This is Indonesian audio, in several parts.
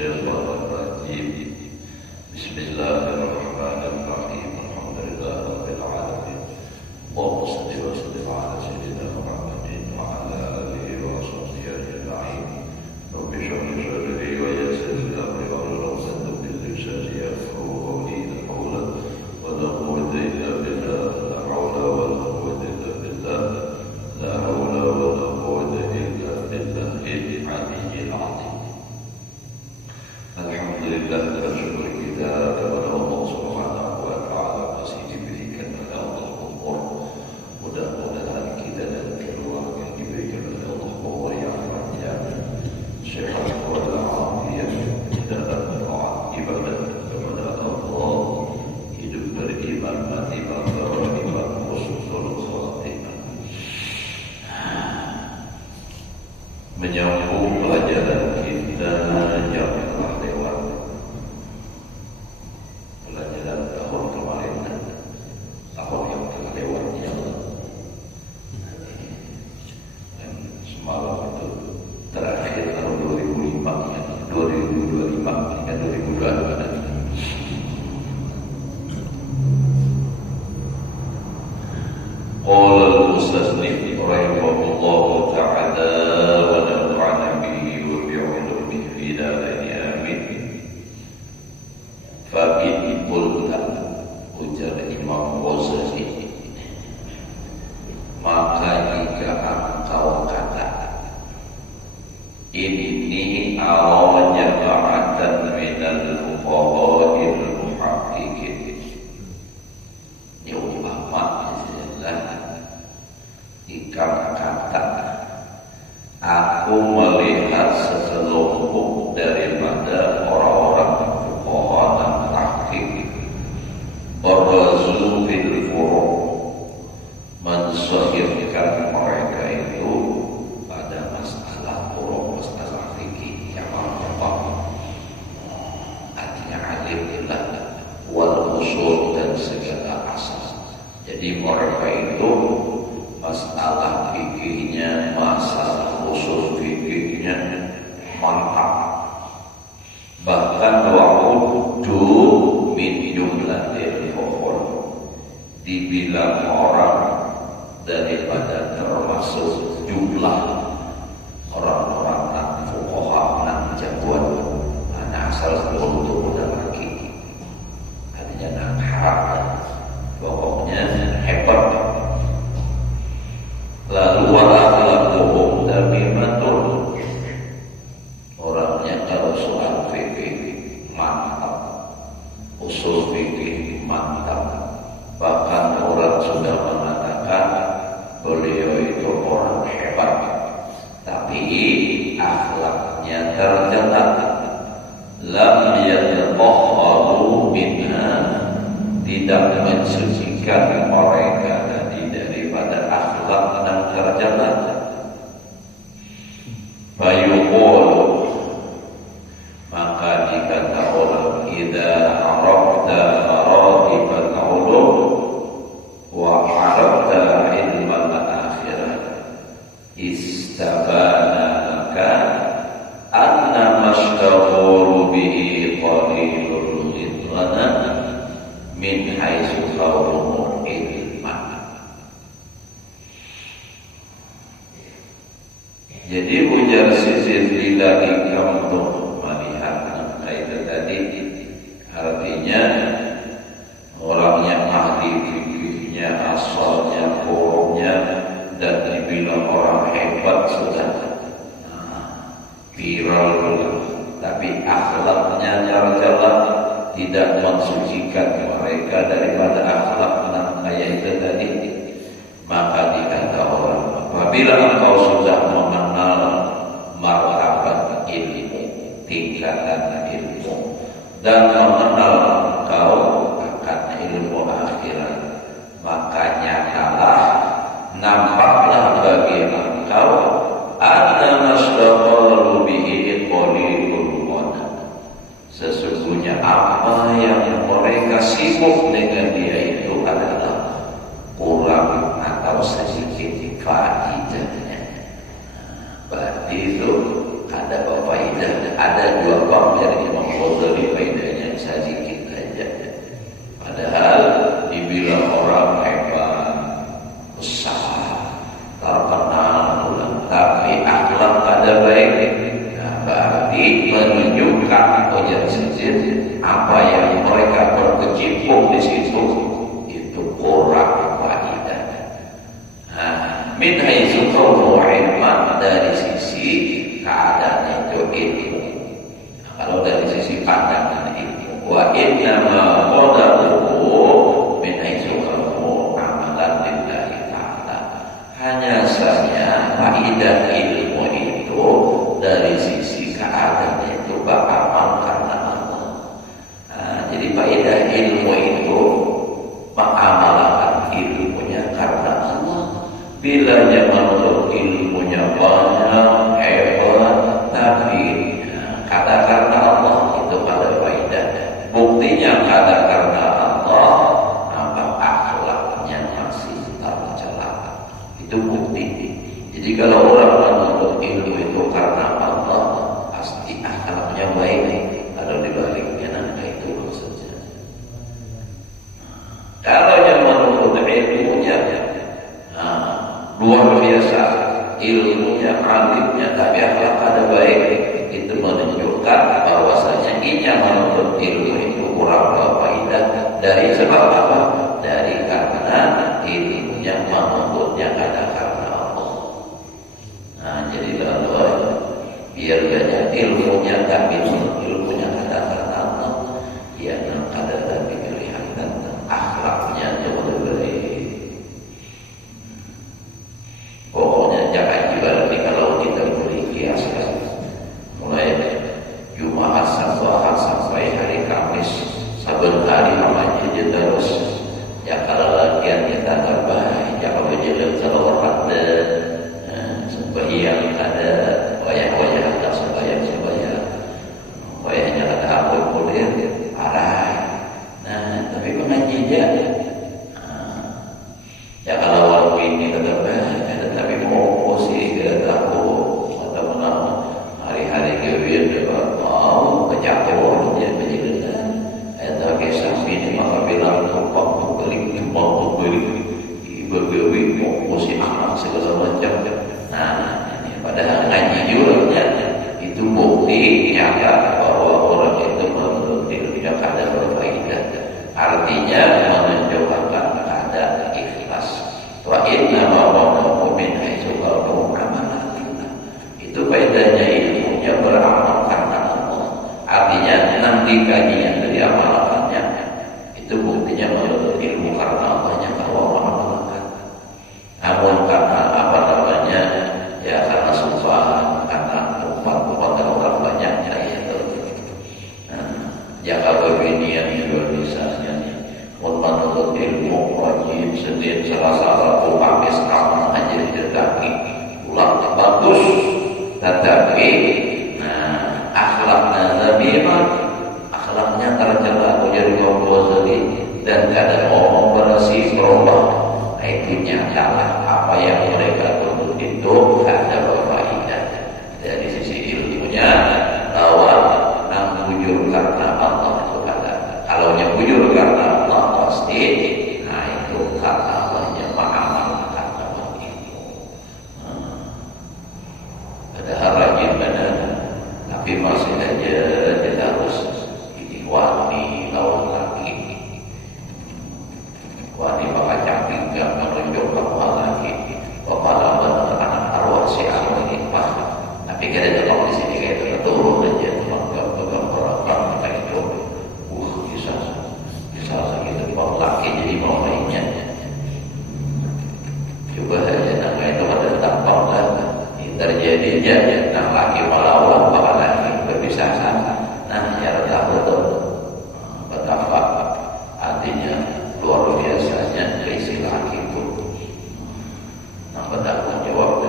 الشيطان الرجيم بسم الله الرحمن الرحيم الحمد لله رب العالمين اللهم صل وسلم على سيدنا محمد وعلى آله وصحبه أجمعين رب اشرح لي صدري ويسر لي أمري واحلل عقدة من لساني يفقهوا قولي لا حول ولا قوة إلا بالله لا حول ولا قوة إلا بالله لا حول ولا قوة إلا بالله العلي العظيم. Alhamdulillah, bersyukur kita kepada Allah Subhanahu wa Ta'ala masih diberikan oleh Allah umur. Mudah-mudahan kita dan keluarga diberikan oleh Allah umur yang panjang, sehat walafiat dalam taat ibadah kepada Allah, hidup beriman, mati beriman, husnul khatimah. Menyambung pelajaran kita yang telah lewat, pelajaran tahun kemarin, tahun yang telah lewatnya, dan semalam itu terakhir tahun 2005 ya, 2025 hingga 2024. Qala al-mustasnif rahimahullahu ta'ala wa nafa'ana bihi wa bi'ulumihi fi darain amin. Fa in qulta, ujar Imam Ghazali, maka jika engkau kata inni awal jama'atan minal fuqaha'il muhaqqiqin, ya ulama Islam, jika kata aku melihat seselompok daripada orang-orang fuqaha dan tahqiq barazu fil furu', mensahihkan mereka itu pada masalah furu', masalah fikih yang apa, artinya alim lah, wal usul dan segala asas. Jadi mereka itu masalah fikihnya, masalah usul fikihnya mantap. Bahkan wa'uddu min jumlatil fuqaha, dibilang orang daripada termasuk jumlah orang-orang nan fuqaha, nan jagoan, anak asal untuk udah lagi, artinya nan harap, pokoknya hebat. Lalu wa'akhlaquhum damimatun, orangnya kalau soal fikih mantap, usul fikih mantap. Bahkan orang sudah mengatakan beliau itu orang hebat, tapi akhlaknya tercela. Lam yatahharu minha, tidak mensucikan mereka daripada akhlak dan tercela. Fayuqulu, maka dikata orang, idza arafta maratibal ulum wa arafta ilmal akhirah istabana laka anna mashtahuru bihi qalilul ghidwana min haitsu qawluhu ilman. Jadi ujar sisir bila ikam untuk melihat kaitan tadi, artinya orang yang ahli fikihnya, asalnya, forumnya, dan dibilang orang hebat sudah viral, tapi akhlaknya tercela, tidak mensucikan mereka daripada akhlak yang kayak itu tadi. Maka dikata orang, apabila engkau sudah mengenal martabat ilmu, tingkatan ilmu, dan mengenal engkau akan ilmu akhirat, maka nyatalah, nampaklah bagi engkau anna mashtaqalu bihi qalilul ghana, sesungguhnya apa yang mereka sibuk dengan dia itu adalah kurang atau sedikit faedahnya. Berarti itu ada faidah ada dua bab dari Imam Ghazali, faedahnya sedikit aja. Padahal dibilang orang hebat, besar, terkenal, tapi akhlak ada baik. Nah, berarti menunjukkan apa yang mereka berkecimpung di situ itu kurang faedah. Nah, min haitsu qawlu ilman, dari sisi keadaan itu ilmu. Nah, kalau dari sisi pandangan ilmu, wa innama qadaruhu min haitsu qawlu amalan lillahi ta'ala. Hanya saja faedah ilmu itu dari sisi keadaan itu beramal karena Allah. Nah, jadi faedah ilmu itu mengamalkan ilmunya karena Allah. Bila yang menurut ilmunya banyak, hebat, tapi kata karena Allah itu pada faedah. Buktinya kata karena Allah, maka akhlaknya masih tercela. Itu bukti. Jadi kalau orang menuntut ilmu itu karena Allah, pasti akhlaknya baik. Kalau dibaliknya nanti itu saja. Kalau yang menuntut ilmunya luar biasa, ilmunya, alimnya, tapi akhlak ada baik, itu menunjukkan bahwasanya ia menuntut ilmu itu kurang berfaedah. Dari sebab apa? Dari karena ilmunya menuntutnya karena Allah. Nah, jadi kalau biar banyak ilmunya tapi ilmunya karena Allah, dia yang ada tapi kelihatan akhlaknya jauh lebih baik. Pokoknya jangan ibarat kalau kita beri kiaskan mulai Jumat Sabtu Ahad sampai hari Kamis, saben hari namanya aja terus. Ya kalau lagian kita terbaik, ya kalau jalan selalu ada sembahyang, ada wayah-wayah, ada sembahyang, wayahnya ada apa boleh arah. Nah, tapi pengajian ya kalau waktu ini tetap baik, tapi mau sih kita tahu atau menang hari-hari kemudian dapat mau kejatuhan dia menjadikan atau kisah ini maka bilang tumpang beli berbeli mau sih anak segala macam. Nah, ini padahal ngaji juga itu bukti nyata bahwa orang itu menurut tidak ada berfaedah. Artinya menunjukkan ada ikhlas. Wa inna ma'amanahu min haitsu qawlu amalan lillah. Itu faedahnya ilmunya beramal karena Allah. Artinya nanti kajian dari amalannya itu buktinya menurut ilmu karena Allahnya kalau mengamalkan. Namun karena apa namanya, ya karena sumbangan, karena umat orang banyaknya itu. Jaga kebinian juga misalnya menurut ilmu wajib Senin, Selasa, Rabu, Kamis, amal aja didekati ulang bagus, tetapi akhlaknya zabimah, akhlaknya tercela ujar Imam Ghazali, dan kadang ngomong berasi berubah. Itu nyatalah apa yang mereka tuntut itu ada berfaedah dari sisi ilmunya, bahwa nang bujur karena Allah itu ada. Kalau yang bujur karena Allah pasti, nah itu karena Allahnya mengamal karena ilmu. Padahal rajin benar, tapi masih aja tidak harus ini wani lawan lagi. Wani maka cantik gak menunjukkan lagi. Kepala anak arwah si arwah ini paham. Tapi kita tolong di sini kayak betul aja pegang orang kayak itu. Bisa gitu mau laki jadi mau lainnya. Coba aja nama itu ada tampang lah. Terjadinya nah laki melawan bahkan laki berpisah. Nah ya tahu tuh betapa artinya luar biasanya isi laki itu. Nah betapa jawab.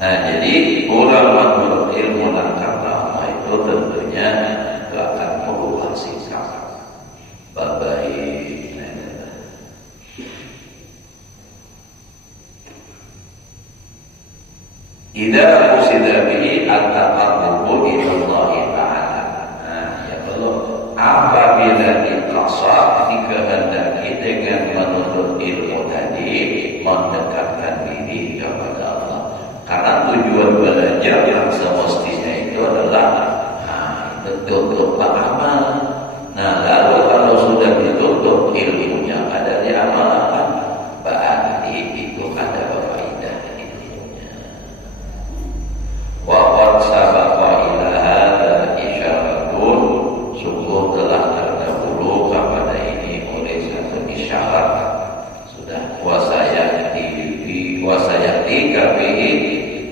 Nah jadi ulama menurut ilmu dan karena Allah itu tentunya itu akan merubah sikap baik. Idza qusida bihi at-taqarrubu ila Allah Ta'ala. Nah, ya belum. Apabila iqsad dikehendaki dengan menuntut ilmu tadi mendekatkan diri kepada Allah. Karena tujuan belajar yang semestinya itu adalah untuk beramal. Nah, lalu kalau sudah ditutup ilmunya ada di amal apa? Berarti itu ada faedah ilmunya. Wa qad sabaqa ila hadza isyaratun, sungguh telah terdahulu kepada ini oleh satu isyarat. Sudah wasayati kafihi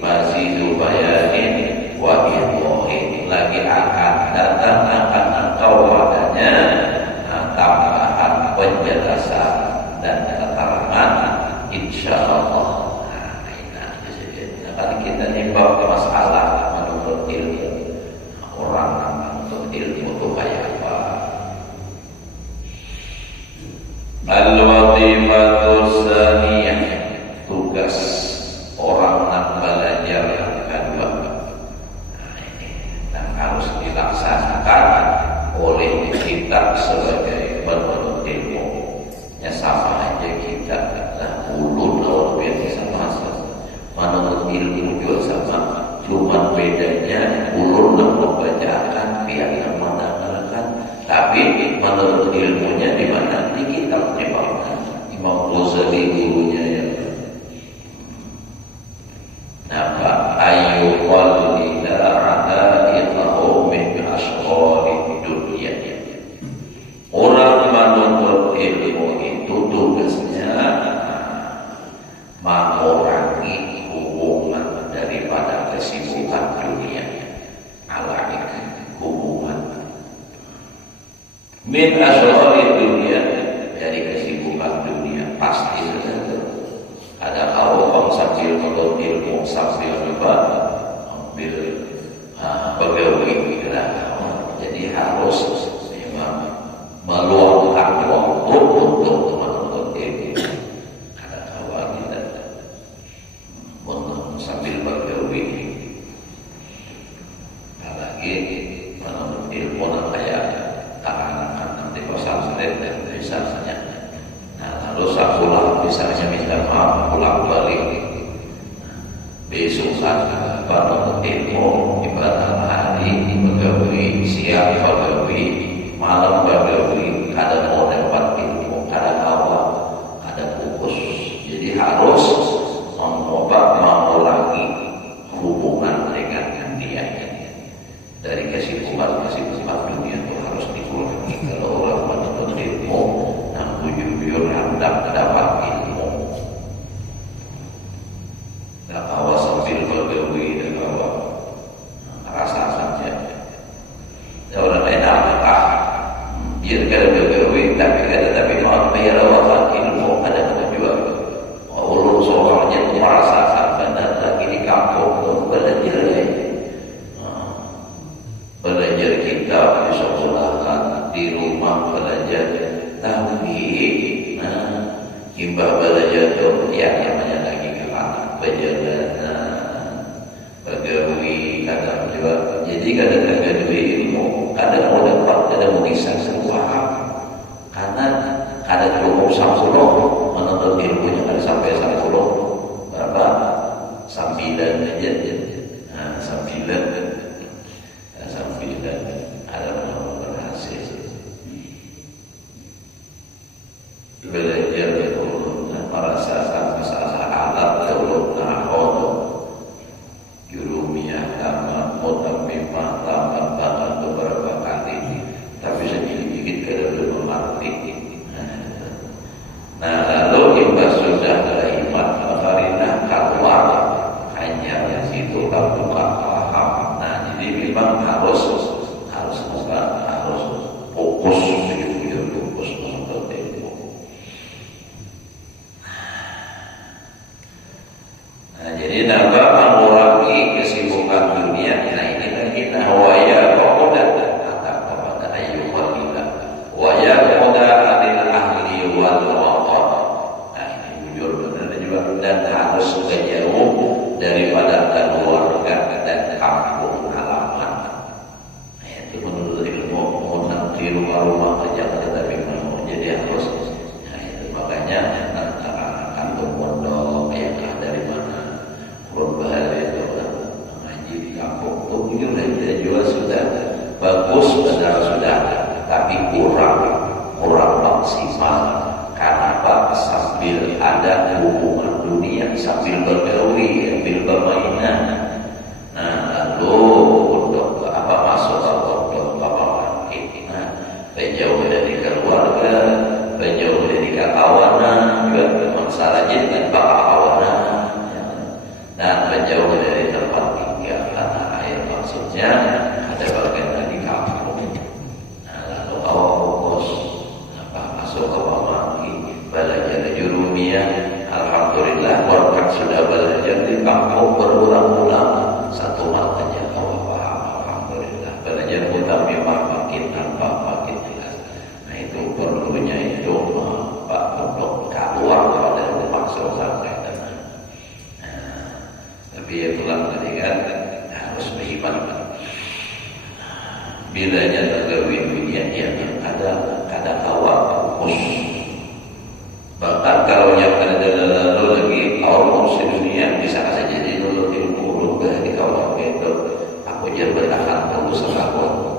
mazidu bayanin wa idhohin, lagi akan datang akan engkau padanya tambahan penjelasan dan keterangan insyaallah. Nah, kita nimbang ke masalah menuntut ilmu. Orang menuntut ilmu itu kayak apa? Al-wadifatus saniyah, tugas orang yang belajar yang kedua. Nah, ini yang harus dilaksanakan oleh kita sebagai penuntut ilmu. Ya sama aja kita ulun atau biasa sama. Menuntut ilmu juga sama, cuma bedanya ulun yang membacakan, pihak yang mendengarkan. Tapi menuntut ilmunya di mana? Di kitab Imam Ghazali gurunya ya. Napa ayu qalila a'da'iqahu min asghari dunya. Orang menuntut ilmu itu tugasnya mengurangi hubungan daripada kesibukan dunia. Alami hubungan min asghari dunya, dari kesibukan dunia pasti saja. Ada kalau sambil menuntut ilmu sambil ambil pegawai jadi harus memang meluangkan waktu untuk menuntut ilmu. Ada kawan kita sambil pegawai, apalagi menuntut ilmu kayak anak-anak nanti kosan dan misalnya. Nah, lalu saya pulang misalnya minta maaf pulang balik besok saat menuntut ilmu ibadah hari pegawai, siang pegawai, malam pegawai, kadang mau dapat ilmu, kadang awal, kadang fokus. Jadi harus mengurangi hubungan dengan dia. Dari kesibukan dunia itu harus dikurangi. Kalau orang menuntut ilmu, nah bujur-bujur hendak dapat ilmu. Nah, awas sambil pegawai dan bawa rasa saja. Ya, orang lain apa? Biar kada pegawai, tapi mau bayar awal ilmu ada juga. Ulun soalnya merasakan benar lagi di kampung belajar. Belajar kitab di sekolahan, di rumah belajar, tapi imbah belajar itu yang namanya lagi kalangan perjalanan, pegawai kadang juga. Jadi kadang-kadang ilmu, kadang mau dapat, kadang mau bisa semua. Karena kadang cukup 10 menuntut ilmunya kan sampai 10 berapa? 9 aja. Nah, 9 ada yang berhasil belajar itu merasakan masalah alat ulun nahon jurumiyah tamat mutammimah tamat bahkan beberapa kali, tapi sedikit-sedikit kada belum mengerti. Nah, lalu imbas sudah kalimat makarina keluar hanya yang situ kamu paham. Nah, jadi memang harus fokus fokus menuntut ilmu. Nah, jadi dapat mengurangi kesibukan dunia. Nah, ini kan kita waya koda atau kepada ayu walila waya koda adil ahli wal waqt. Nah, ini jujur benar juga, dan harus jauh daripada dunia sambil bergawi, sambil bermainan. Nah, lalu untuk apa masuk untuk apa mati. Nah, menjauh dari keluarga, menjauh dari kawan, juga masalah dengan kawan, dan menjauh dari tempat tinggal tanah air. Maksudnya ada bagian dari kampung. Nah, lalu awak fokus masuk ke pamaki, belajar jurumiyah. Alhamdulillah berkat sudah belajar di kampung berulang-ulang, satu hal saja kau paham. Alhamdulillah belajar mutamimah makin nampak makin jelas. Nah itu perlunya itu Pak untuk keluar dari maksud sampai dengan. Tapi itulah tadi kan harus beriman. Bilanya tergawi dunia yang ada awal fokus. Bahkan kalau yang ada lalu lagi awal fokus dunia bisa saja jadi dulu ilmu dari kawan itu. Aku jadi bertahan terus selama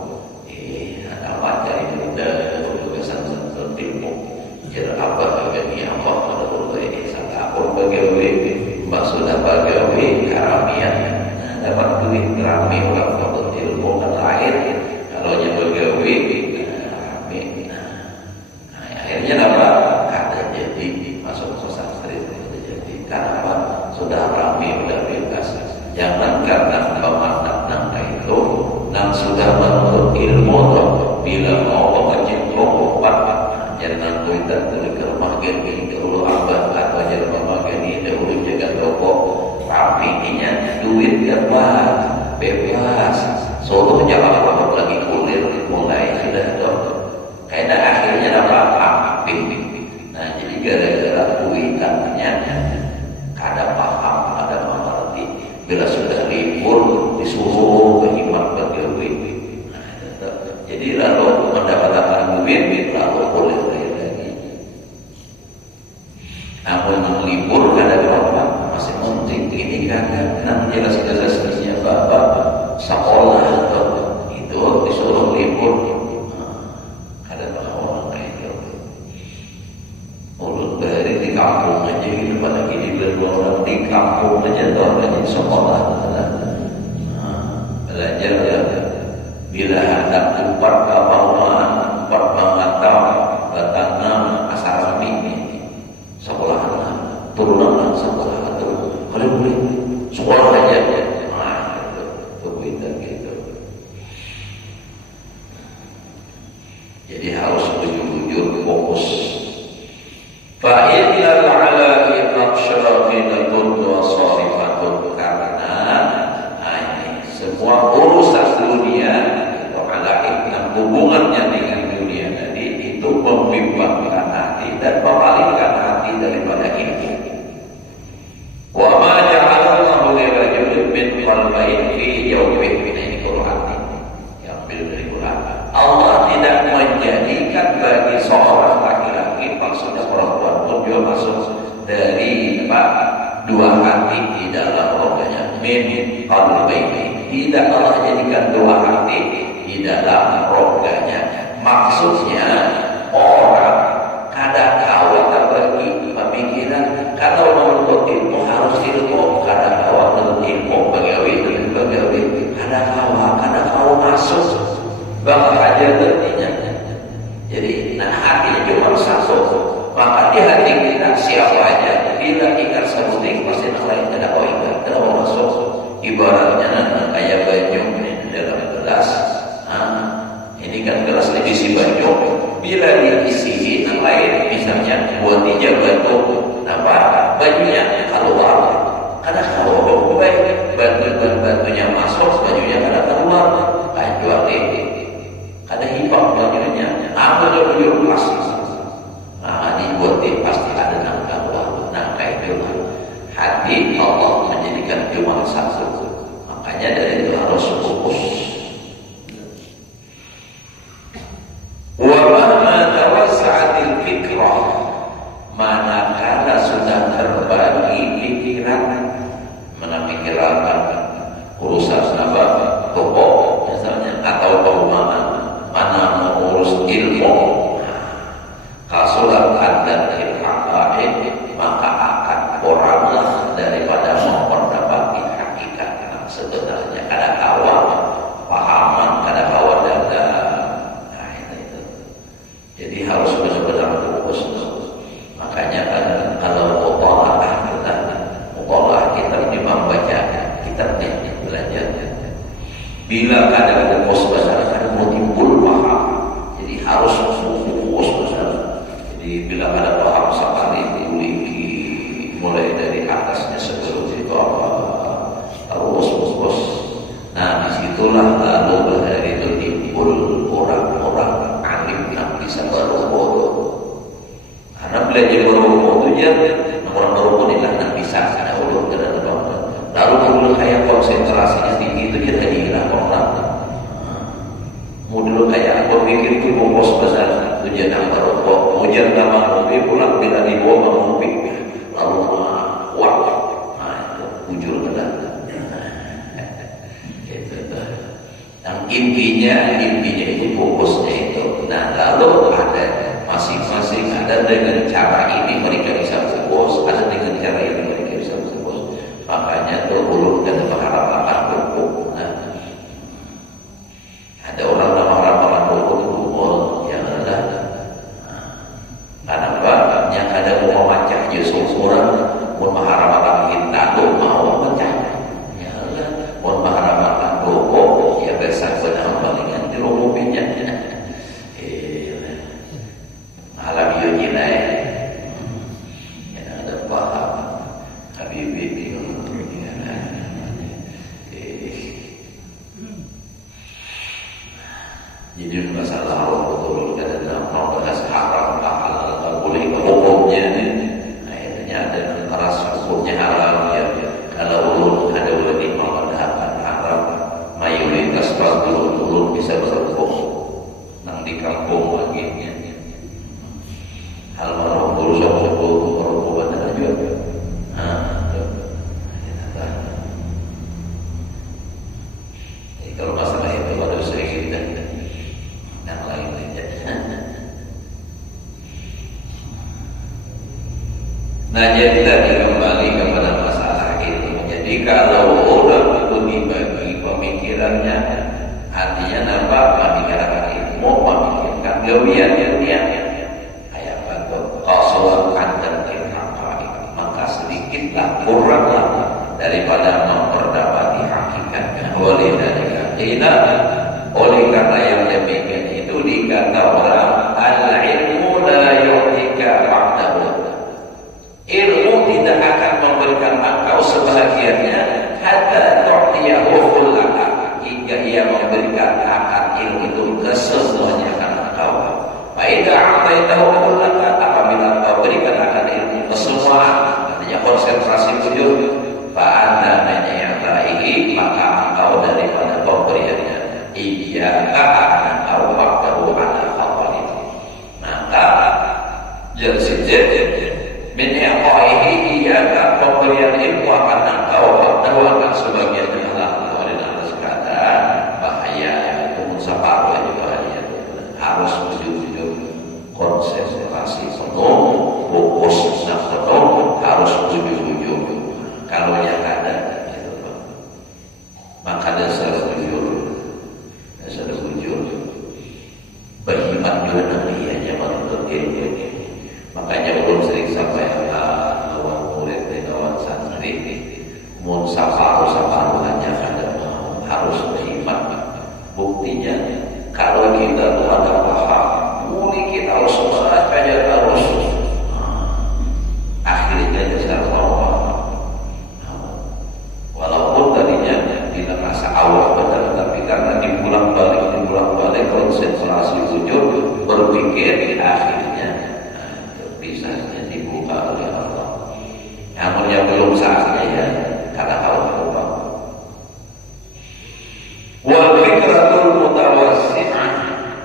ada macam itu dulu kesan ilmu. Jadi apa bagian apa pada dulu ini sangat apa bagian maksudnya bagian karamian. Dapat duit rame orang dapat ilmu kan lain. Kalau yang begawi rame. Nah, akhirnya apa? Kada jadi masuk sastra itu jadi karena sudah rame sudah bebas. Jangan karena pemandangan itu dan sudah menuntut ilmu bila mau mengajikan jangan kita terikir makin dulu abad atau jangan makin dulu jaga toko rapinya duit dapat bebas solo jangan apa lagi kulir mulai sudah dong karena akhirnya apa api. Nah jadi gara-gara duitannya kada paham kada mengerti bila sudah libur disuruh berhemat bergawi. Jadi lalu mendapatkan duit lalu kulir lagi. Namun libur kada apa masih penting ini kan jelas-jelasnya bapak sekolah atau itu disuruh libur ada orang kayak itu mulut dari di kampung aja gitu apalagi di luar di kampung aja tuh di sekolah belajar bila ada 4 kapangan 4 mengatau batang asal ini sekolah turunan sekolah itu boleh sekolah aja. Nah itu begitu gitu. Jadi harus jujur fokus. Fa innal ala'i naqsharatun wa sarifatun karena ini semua urusan dunia itu ala'i hubungannya dengan dunia tadi itu membimbangkan hati dan memalingkan hati daripada ilmu. Wa ma ja'alallahu li rajulin min qalbayn fi jawfihi ini Quran yang ambil dari Quran. Allah tidak menjadikan bagi seorang laki-laki maksudnya perempuan pun juga masuk dari dua hati di dalam rohnya min qalbayn. Tidak Allah jadikan dua hati di dalam rohnya. Maksudnya orang kadang kawat terbagi pemikiran kalau menuntut ilmu harus ilmu kadang kawat menuntut ilmu bagawi kadang kawat masuk bakal aja artinya. Jadi hati cuma satu maka di hati kita siapa aja bila ikan sebuting pasti yang lain tidak mau ikan tidak mau masuk ibaratnya kayak baju ini dalam gelas. Ini kan gelas diisi baju bila diisi yang lain misalnya buat hijab batu apa bajunya keluar karena kalau batunya masuk bajunya kada keluar baju ini kada hilang bajunya apa jauh pasti dibuat pasti ada yang keluar. Nah kayak itu hati Allah menjadikan cuma satu makanya dari itu harus fokus. Wama tawassa'atil fikrah manakala sudah terbagi pikiran menampikiran urusan apa pokok misalnya atau perumahan mana mengurus ilmu kasulat dan ilhaqaid maka akan orang kuranglah daripada memperdapati hakikat sebenarnya. Kada kawan pahaman, kada kawan dada. Nah itu. Jadi harus benar-benar fokus. Makanya kan kalau mutolaah kita ini membaca kitab ini belajar. Bila kada fokus besar kada mau timbul paham. Jadi harus fokus besar. Jadi bila ada paham sekali diuliki mulai dari atasnya sebelum itu apa harus fokus. Nah disitulah lalu dari itu timbul orang-orang alim yang bisa berbodoh. Karena belajar berbodoh itu orang berbodoh itu kan bisa ada ulur dan lalu kalau kayak konsentrasinya tinggi itu dia tadi hilang orang. Modul kayak aku pikir itu bos besar itu jadi berbodoh. Ujian nama kopi pulang bila dibawa kopi lalu kuat. Nah itu ujul benar. Yang intinya itu fokusnya itu. Nah lalu ada masing-masing ada dengan cara ini mereka bisa fokus, ada dengan cara ini mereka bisa fokus. Makanya terurutkan pengharapan hukum. Nah, ada orang yang mengharapkan hukum itu yang ada. Karena apa? Yang ada mau macam Yesus orang mau mengharapkan kita mau macam. Ya Allah, mau mengharapkan hukum ya besar benar palingan di rumahnya. Alam yujilai. Ya ada paham. Habibi. Jadi masalah Allah betul kada dalam bahas haram halal tak boleh hukumnya. Nah ini ada antara hukumnya halal ya. Kalau ulun ada ulun mengatakan haram, mayoritas ulun bisa berhukum nang di kampung lagi. Hal marah berusaha untuk berhukum ada juga. Kalau masalah itu ada sedikit dan yang lain aja. Nah jadi tadi kembali kepada masalah itu. Jadi kalau orang itu dibagi pemikirannya, artinya nampak pemikiran itu mau memikirkan gawian dia kayak batu kosong dan maka sedikitlah kuranglah daripada memperdapati hakikatnya. Oleh karena yang demikian itu dikata orang al-ilmu la yu'tika ba'dahu. Ilmu tidak akan memberikan engkau sebahagiannya hatta tu'tiyahu kullaka, hingga ia memberikan akan ilmu itu kesemuanya akan engkau. Fa idza a'taitahu kullaka, apabila engkau berikan akan ilmu kesemua, artinya konsentrasi wujud, fa anta menyertai maka engkau daripada pemberiannya. Iya akan engkau waktu ala khawal itu. Maka jadi menyertai iya pemberian ilmu akan engkau waktu akan sebagian Allah dari atas kata bahaya itu musafar juga bahaya. Harus wujud-wujud konsentrasi penuh, fokus penuh, harus wujud-wujud. Kalau yang ada itu, maka dasar wujud berhimat juga nantinya menuntut ilmu. Makanya belum sering sampai kawan murid dan kawan santri mun saparu hanya kada harus berhimat. Buktinya kalau kita tuh ada paham, muli kita harus baca terus. Akhirnya dasar paham. Walaupun tadinya tidak rasa awal benar, tapi karena dipulang balik konsentrasi wujud berpikir akhirnya bisa dibuka oleh Allah. Namun yang belum saatnya ya karena kalau lupa. Wal fikratul mutawassi'ah,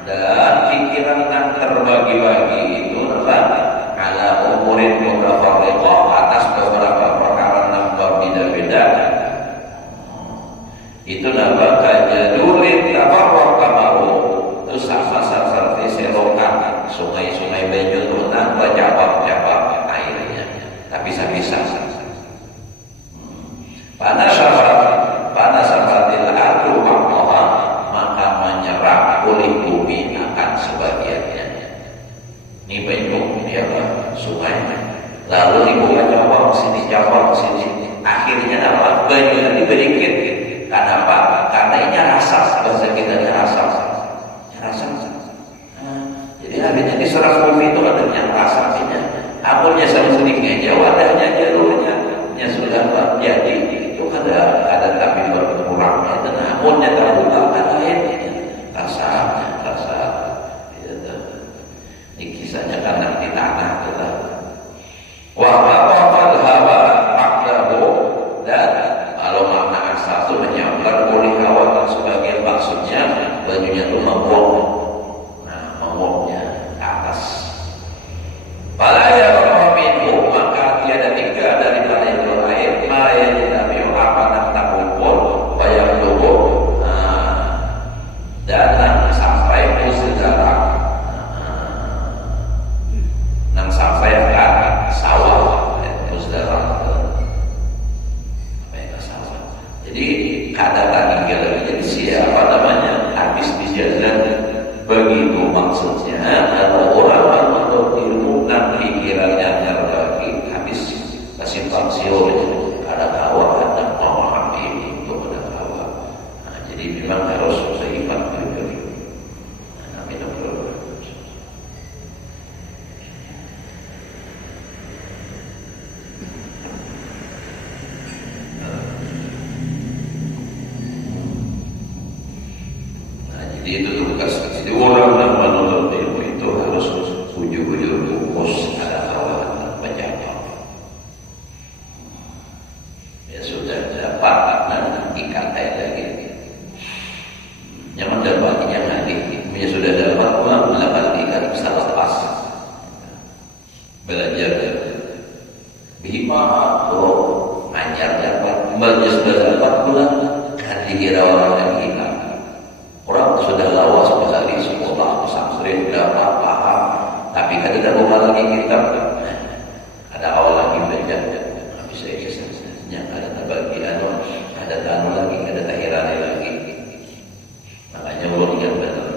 dan pikiran yang terbagi-bagi itu adalah ala umurin mutafarriqah, atas beberapa perkara yang berbeda-beda. Itu nama kajadulin tafarraq kamaru. Itu sama seperti selokan sungai-sungai Banyu itu nambah cabang-cabang airnya, tapi bisa Panasafatil ardu Allah, maka menyerap oleh bumi akan sebagiannya. Ini bentuk dia sungai, lalu dibuka cabang sini, akhirnya apa? Banyak diberikan. Kenapa? Karena ini rasa, bahasa kita rasa. Jadi akhirnya diserap bumi itu adanya rasanya. Amalnya sama sedikitnya, wadahnya, jalurnya, sudah jadi itu ada tapi berkurangnya dan amalnya terbuka ada airnya, rasa. Ini kisahnya karena di tanah kita. Waqafal hawa makdahu, dan kalau makna asal itu menyambar oleh hawa dan sebagian maksudnya bajunya itu menguap. Menguapnya ke atas. Balaya minhu, maka tiada tiga daripada itu air ma yang dinabi apa nak takumpul bayang lugu dan sampai musyawarah. Nang sampai ke sawah, musyawarah. Sawah. Jadi kata tadi jadi siapa namanya habis dijazah begitu maksudnya kalau orang untuk ilmu dan pikirannya terbagi habis simpang siur ada kawan ada memahami itu ada kawan. Jadi memang harus seimbang begitu. Jadi itu tugas. Jadi orang yang menuntut ilmu itu harus ujung-ujung fokus ada kawan penjaga. Ya sudah dapat nanti kata lagi. Jangan dapatnya lagi. Ya sudah dapat pulang lagi kan bisa lepas. Belajar bima atau ngajar dapat, belajar sudah dapat pulang kan dikira orang yang hilang. Orang sudah lawas bahasa di sekolah, pesantren, dapat paham, tapi kan tidak buka lagi kitab. Ada awal lagi belajar, bisa kisahnya ada bagian, ada tanu lagi, ada tahiran lagi. Makanya ulun ingat benar,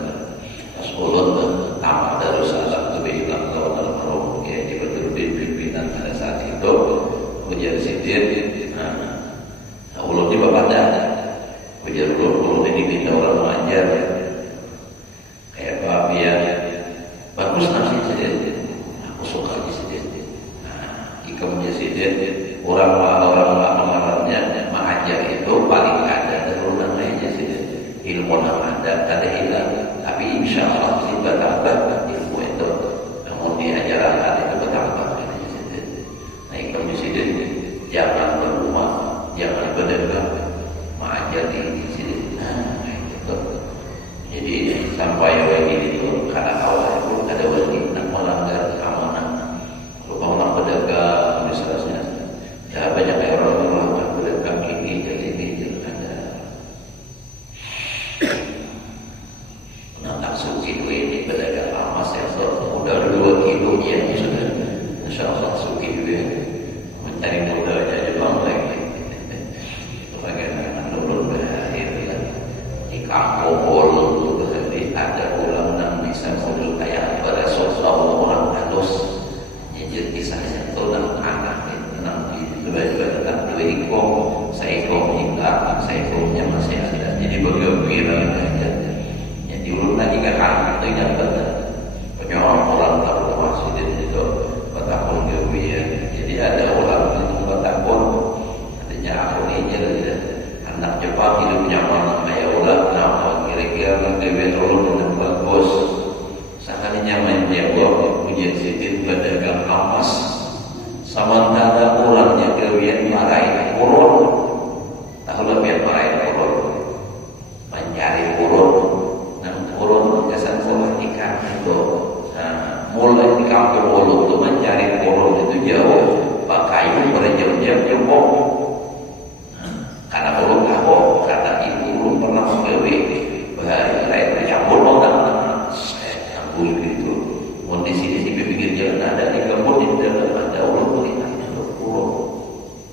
pas ulun tamat Darussalam lebih hilang tahun almarhum, ya di Badruddin pimpinan pada saat itu, ujian sidir, ulun di Bapadan. Ujar ulun ini minta orang mengajar kayak Pak ya bagus nasi sedih, aku suka di sedih. Ikamnya sedih, orang mengajarnya mengajar itu paling ada urunan lainnya sedih. Ilmu ada hilang, tapi insya Allah sih bertambah ilmu itu. Namun diajarkan itu bertambah. Nah ikamnya sedih, jangan berumah, jangan berdagang. Jadi sini, gitu. Jadi sampai wajib itu karena awal itu ada wajib nak melanggar keamanan. Kalau orang pedagang misalnya, ya banyak orang pedagang ini jadi ada. Nak suki ini pedagang emas yang udah 2 kilo ya sudah, insya Allah suki itu mencari modalnya Jepang lagi. Kampung Bolu itu ada orang yang bisa model kayak pada sosok orang halus nyinjir kisahnya itu dan anak itu nanti juga tentang seekor hingga seekornya masih ada jadi bergembira aja yang diulur lagi ke kanan itu yang benar penyorong orang tahu masjid itu bertakun gembira jadi ada orang itu bertakun artinya aku ini anak Jepang hidup nyaman kayak ulah kenapa kira-kira menggabet ulun dengan bagus sekalinya menjawab ujian sitin pedagang emas sementara orangnya kelebihan marahin urun tahu lebih marahin urun mencari urun dan urun kesan sebuah ikan itu mulai di kampung Bolu itu mencari urun itu jauh pakai berjam-jam jempol. Karena belum tahu, karena ibu belum pernah menggawe bahari lain bercampur orang campur gitu. Mau di sini pinggir jalan ada di kampung di dalam ada orang melihatnya berkurung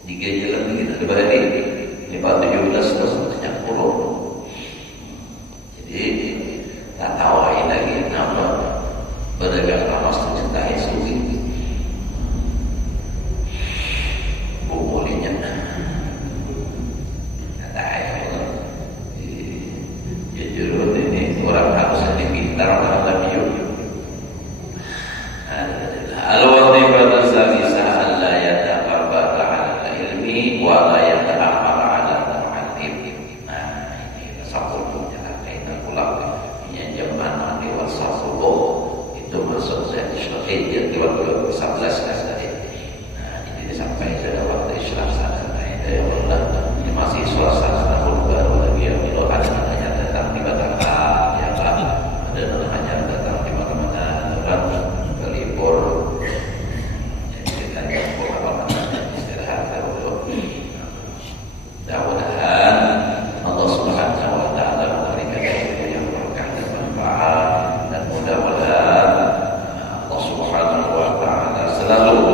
di jalan begini ada bahari tiba 17 terus banyak puluh. Jadi tak tawain lagi nama berdagang emas itu cintai suwi bumbulinya kata ayah jujur ini orang harus lebih pintar dalam hidup. Al-wati pada salisa alla yataqabbala 'ala ilmi wa la yata'ammara 'ala al-'alim. Nah, ini sabulnya kaitan pula yang zaman dewasa subuh itu masuk saya syahid yang 11 tadi. Nah, ini sampai pada waktu Islam sana. Nah, itu ya Allah, ini masih suasana tahun baru lagi yang kalau ada namanya datang di Batam, ya Pak, ada namanya datang di mana-mana orang berlibur. Mudah-mudahan Allah Subhanahu wa taala memberikan ilmu yang berkah dan manfaat, dan mudah-mudahan Allah Subhanahu wa taala selalu